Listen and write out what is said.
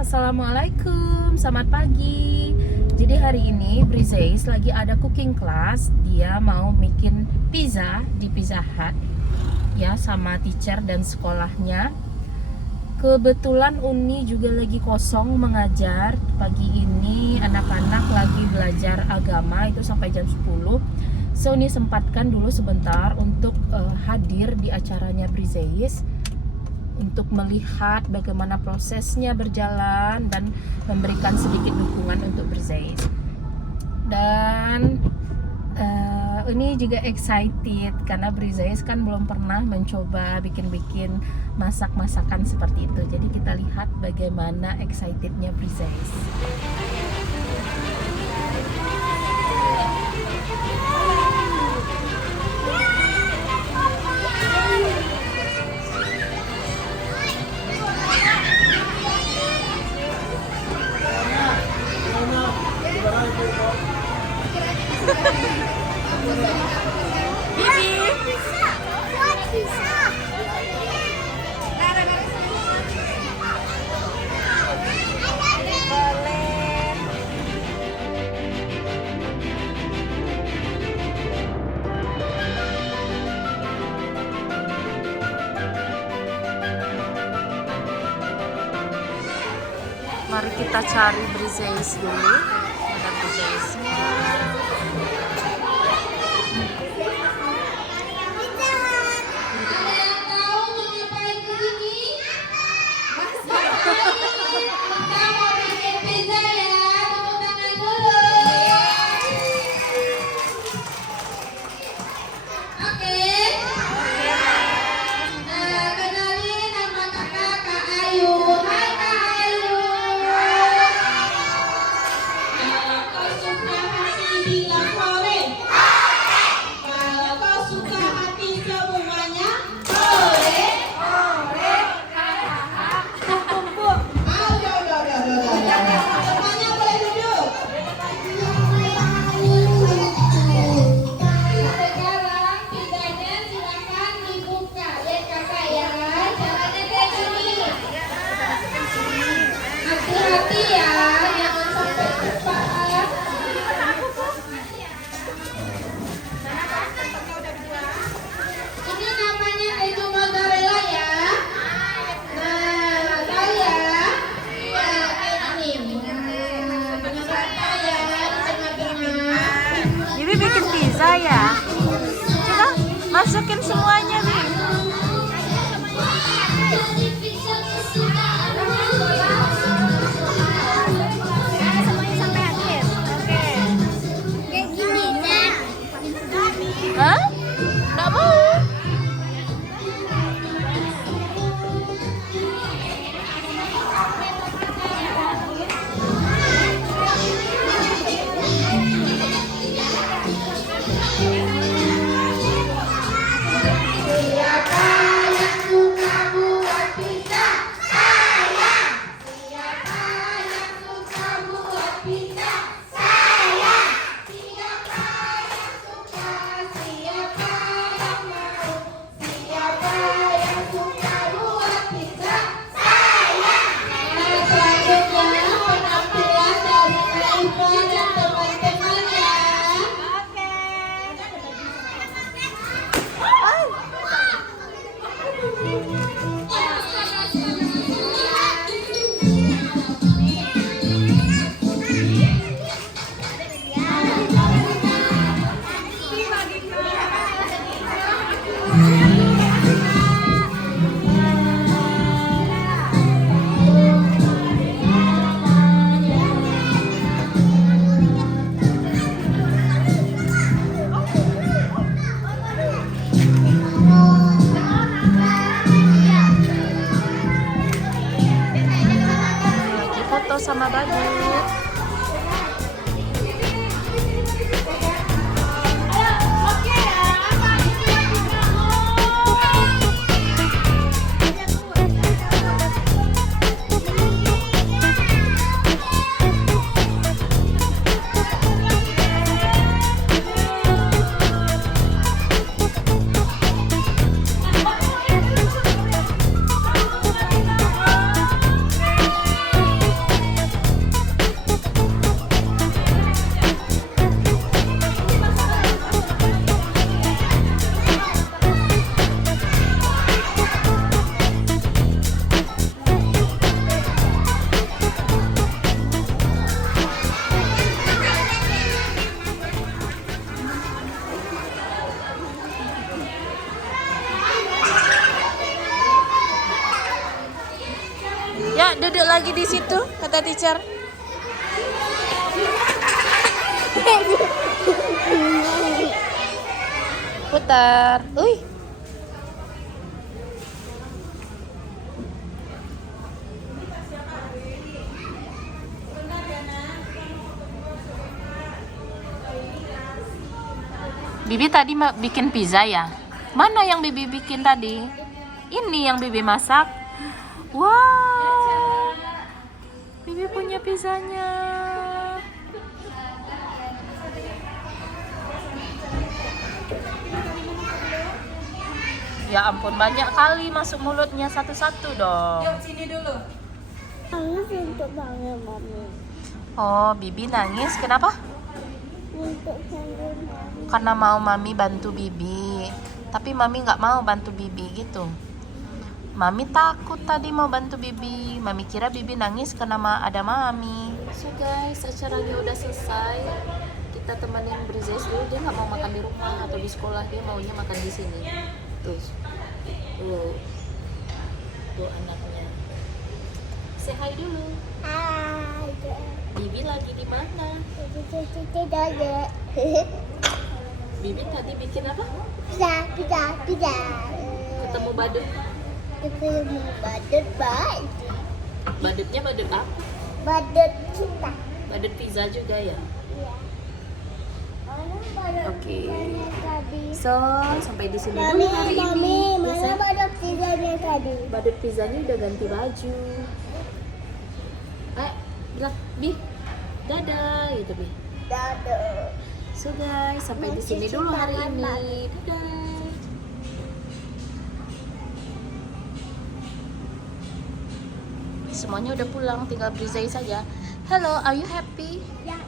Assalamualaikum, selamat pagi. Jadi hari ini Brizeis lagi ada cooking class. Dia mau bikin pizza di Pizza Hut ya, sama teacher dan sekolahnya. Kebetulan Uni juga lagi kosong mengajar. Pagi ini anak-anak lagi belajar agama itu sampai jam 10. So Uni sempatkan dulu sebentar untuk hadir di acaranya Brizeis, untuk melihat bagaimana prosesnya berjalan dan memberikan sedikit dukungan untuk Brizeis. Dan ini juga excited karena Brizeis kan belum pernah mencoba bikin-bikin masak-masakan seperti itu. Jadi kita lihat bagaimana excitednya Brizeis. Mari kita cari Brizeis dulu. Ada Brizeisnya. Ya, coba masukin semuanya nih. Semuanya sampai akhir. Oke. Kayak gini kan? Hah? Nggak mau? lagi di situ, kata teacher. Putar. Bibi tadi bikin pizza ya? Mana yang Bibi bikin tadi? Ini yang Bibi masak. Wow, Bibi punya pizzanya. Ya ampun, banyak kali masuk mulutnya satu-satu dong. Yuk sini dulu. Nangis untuk panggil mami. Oh, Bibi nangis kenapa? Untuk panggil mami. Karena mau Mami bantu Bibi. Tapi Mami nggak mau bantu Bibi gitu. Mami takut tadi mau bantu Bibi. Mami kira Bibi nangis karena ada Mami. So guys, acaranya udah selesai. Kita temenin Brizes dulu. Dia nggak mau makan di rumah atau di sekolah. Dia maunya makan di sini. Tuh anaknya. Say hi dulu. Ada. Bibi lagi di mana? Tidak ada. Bibi tadi bikin apa? Pizza. Ketemu badut. Ketemu badut baik. Badutnya badut apa? Badut kita. Badut pizza juga ya? Iya. Mana badut Oke. pizzanya tadi? So, sampai di sini dulu hari ini. Mami, mana Biasa badut pizzanya tadi? badut pizzanya udah ganti baju. Bilang, Bi, dadah gitu, Bi. Dadah. So guys, sampai di sini dulu hari ini. Dadah. Semuanya udah pulang, tinggal Brizay saja. Hello, are you happy? Ya.